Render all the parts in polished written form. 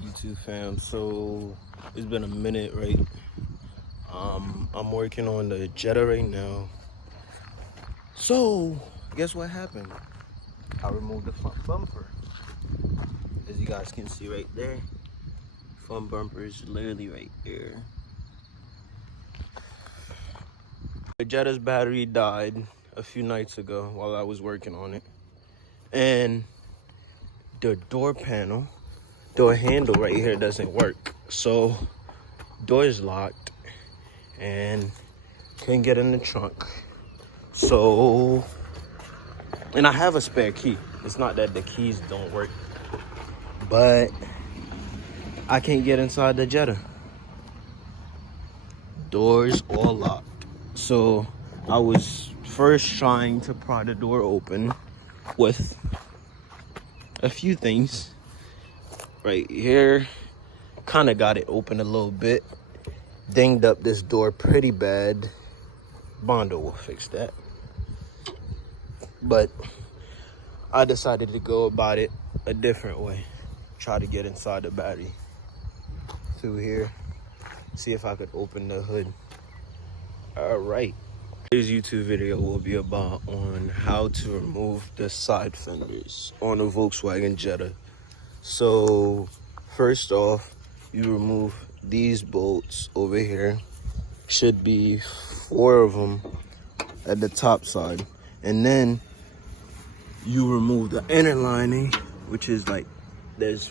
YouTube fam, so it's been a minute, right? I'm working on the Jetta right now. So guess what happened? I removed the front bumper. As you guys can see right there, front bumper is literally right there. The Jetta's battery died a few nights ago while I was working on it, and the door handle right here doesn't work. So door is locked and couldn't get in the trunk. So, and I have a spare key. It's not that the keys don't work, but I can't get inside the Jetta. Doors all locked. So I was first trying to pry the door open with a few things. Right here, kind of got it open a little bit. Dinged up this door pretty bad. Bondo will fix that. But I decided to go about it a different way. Try to get inside the battery through here. See if I could open the hood. All right. Today's YouTube video will be about on how to remove the side fenders on a Volkswagen Jetta. So first off, you remove these bolts over here. Should be 4 of them at the top side. And then you remove the inner lining, which is like, there's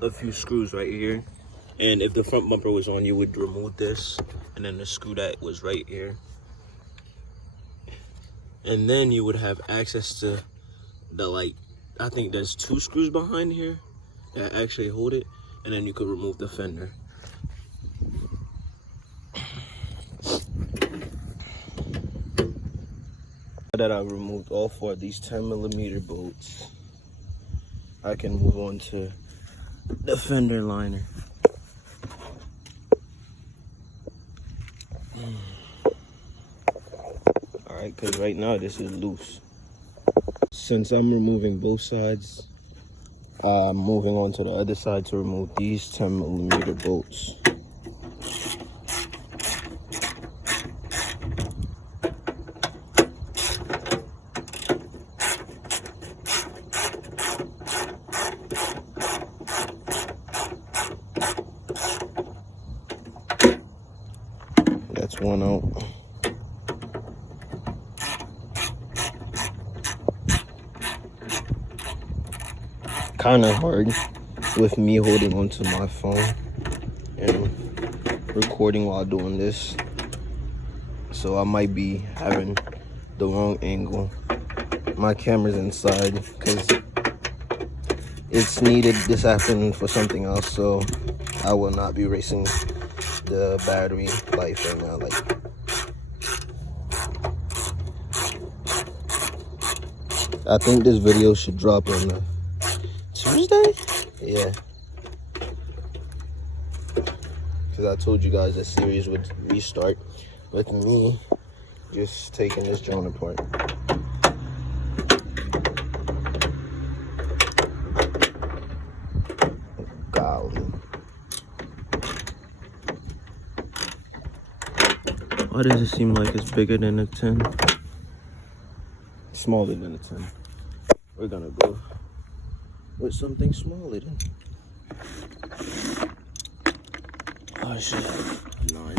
a few screws right here. And if the front bumper was on, you would remove this, and then the screw that was right here. And then you would have access to the, like, I think there's 2 screws behind here that actually hold it, and then you could remove the fender. Now that I removed all 4 of these 10mm bolts, I can move on to the fender liner. Alright, because right now this is loose. Since I'm removing both sides, I'm moving on to the other side to remove these 10mm bolts. That's one out. Kind of hard with me holding onto my phone and recording while doing this, so I might be having the wrong angle. My camera's inside because it's needed this afternoon for something else, so I will not be racing the battery life right now. I think this video should drop on Tuesday? Yeah. Because I told you guys the series would restart with me just taking this drone apart. Golly. Why does it seem like it's bigger than a 10? Smaller than a 10. We're gonna go with something smaller than. Oh, I should have 9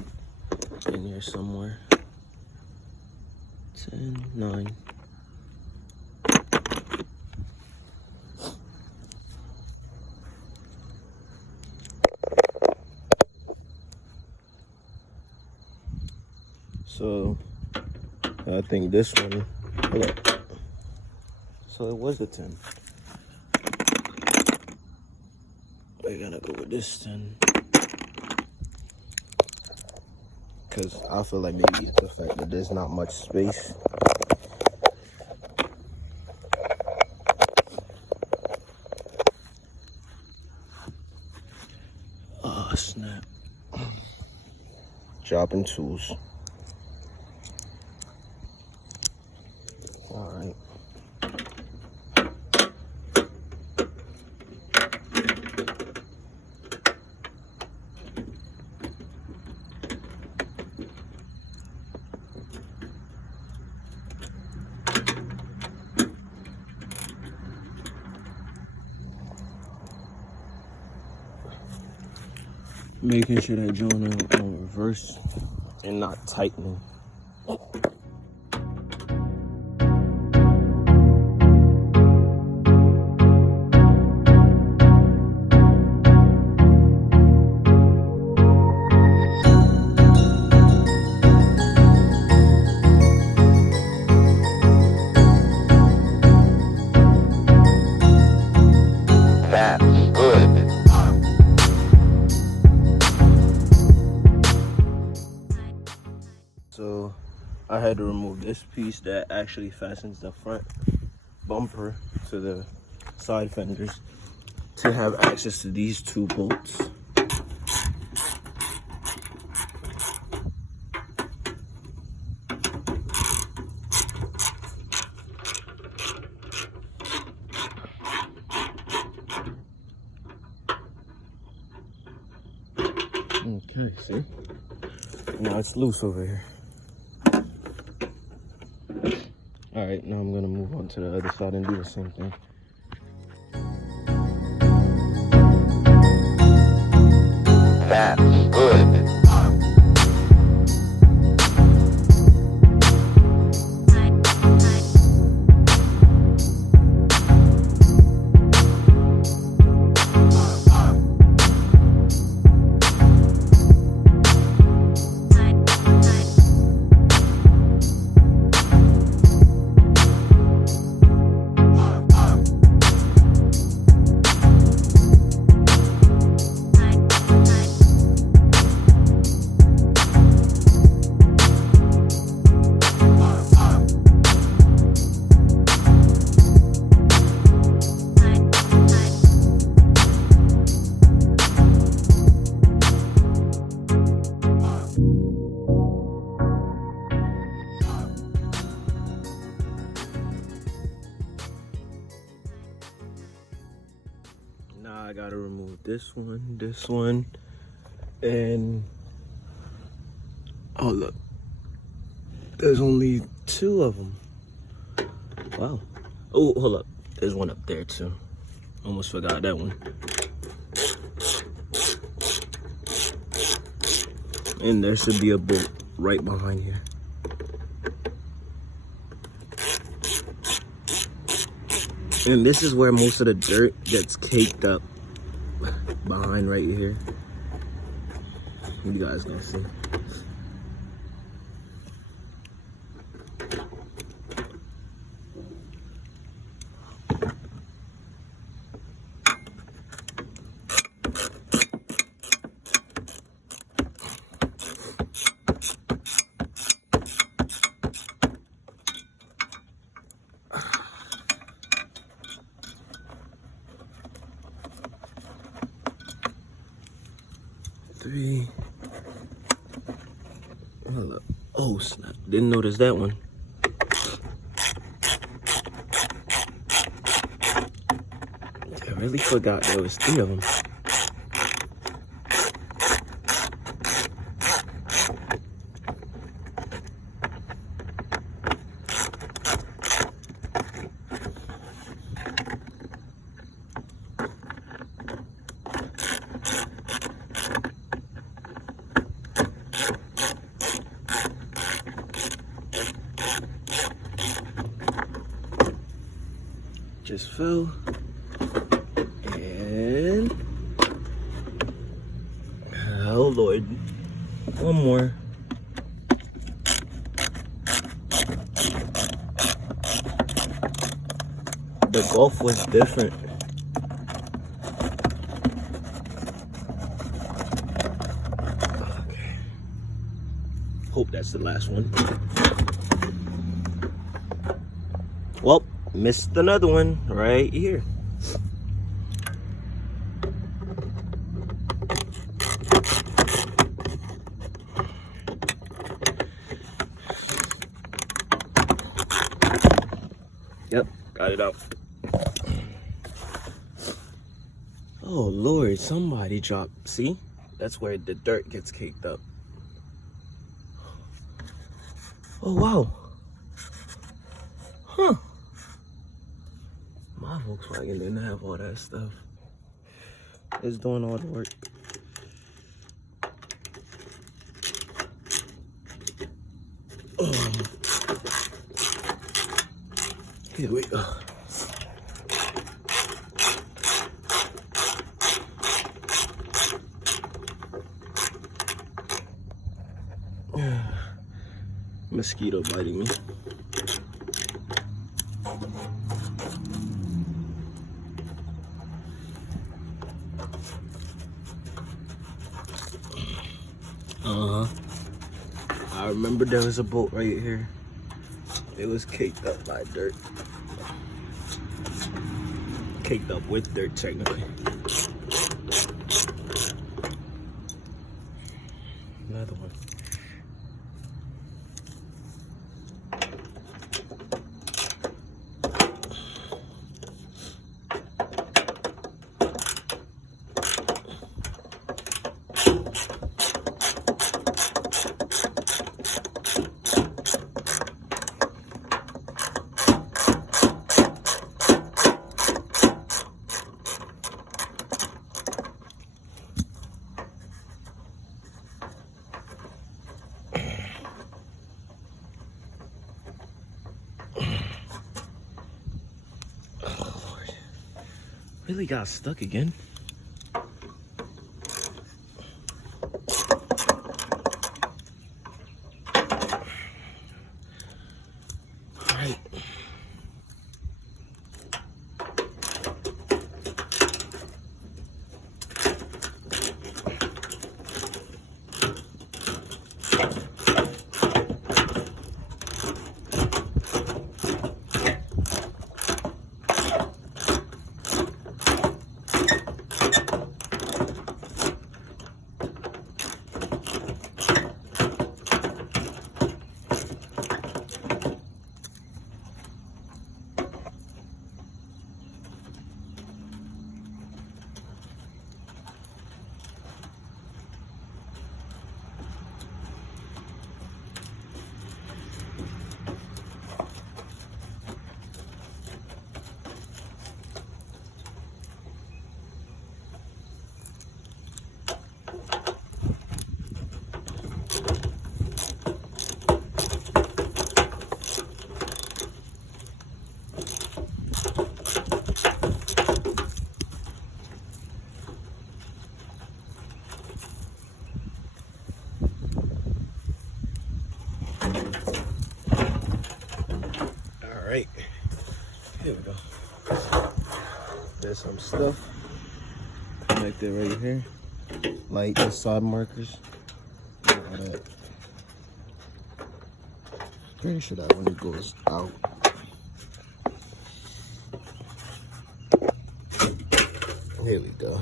in here somewhere. 10, 9. So I think this one, hold up. So it was a 10. We're gonna go with this 10. Because I feel like maybe it's the fact that there's not much space. Oh, snap. Dropping tools. Alright. Making sure that joint on reverse and not tightening. That's good. So I had to remove this piece that actually fastens the front bumper to the side fenders to have access to these two bolts. Okay, see? Now it's loose over here. All right, now I'm gonna move on to the other side and do the same thing. That's good. Now I gotta remove this one, and oh look, there's only two of them. Wow. Oh, hold up, there's one up there too. Almost forgot that one. And there should be a bolt right behind here. And this is where most of the dirt gets caked up, behind right here. You guys gonna see. Three. Hold up. Oh snap! Didn't notice that one. I really forgot there was three of them. Just fell. And oh Lord, one more. The Golf was different. Okay. Hope that's the last one. Well, missed another one right here. Yep, got it out. Oh Lord, somebody dropped. See? That's where the dirt gets caked up. Oh wow. Huh. My Volkswagen didn't have all that stuff. It's doing all the work. Here we go. Mosquito biting me. I remember there was a boat right here. It was caked up by dirt. Caked up with dirt, technically. Another one. Really got stuck again. All right. All right, here we go. There's some stuff connected right here. Light and side markers. All that. Pretty sure that one goes out. Here we go.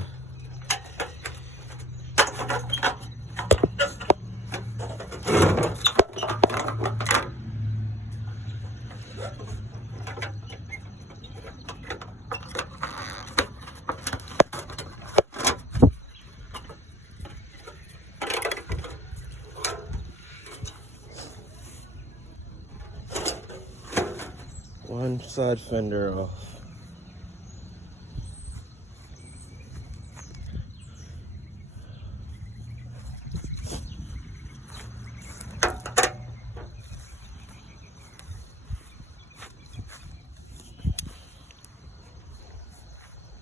One side fender off.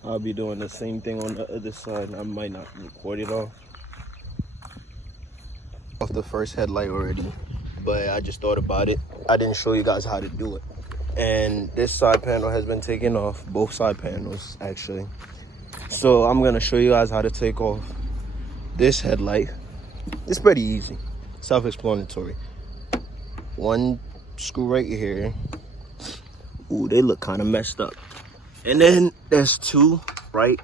I'll be doing the same thing on the other side. I might not record it off the first headlight already, but I just thought about it. I didn't show you guys how to do it. And this side panel has been taken off, both side panels actually. So I'm gonna show you guys how to take off this headlight. It's pretty easy, self-explanatory. One screw right here. Ooh, they look kind of messed up. And then there's two right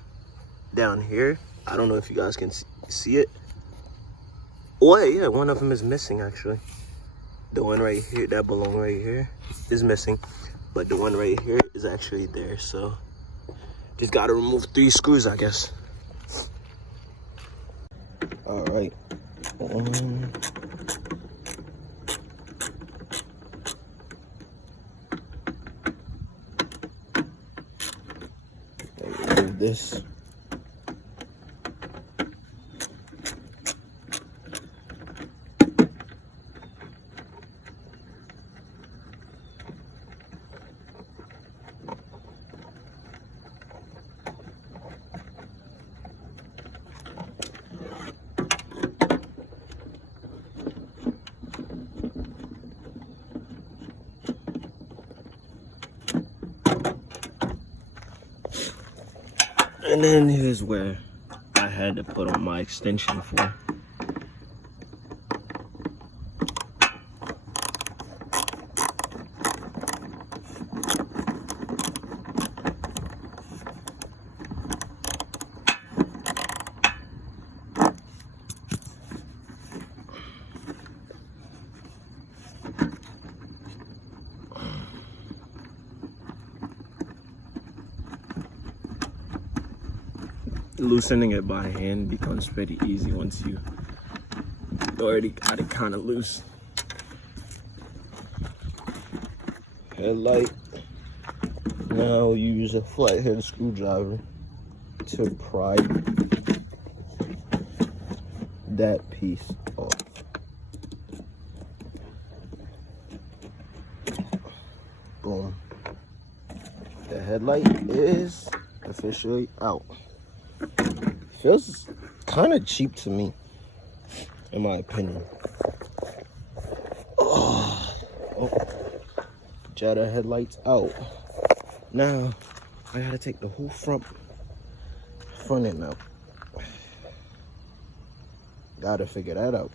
down here. I don't know if you guys can see it. Oh yeah, one of them is missing actually. The one right here, that belong right here, is missing. But the one right here is actually there. So just gotta remove 3 screws, I guess. All right. Remove this. And then here's where I had to put on my extension for. Loosening it by hand becomes pretty easy once you already got it kind of loose. Headlight. Now use a flathead screwdriver to pry that piece off. Boom. The headlight is officially out. Feels kind of cheap to me, in my opinion. Oh, Jetta headlights out. Now I gotta take the whole front end out. Gotta figure that out.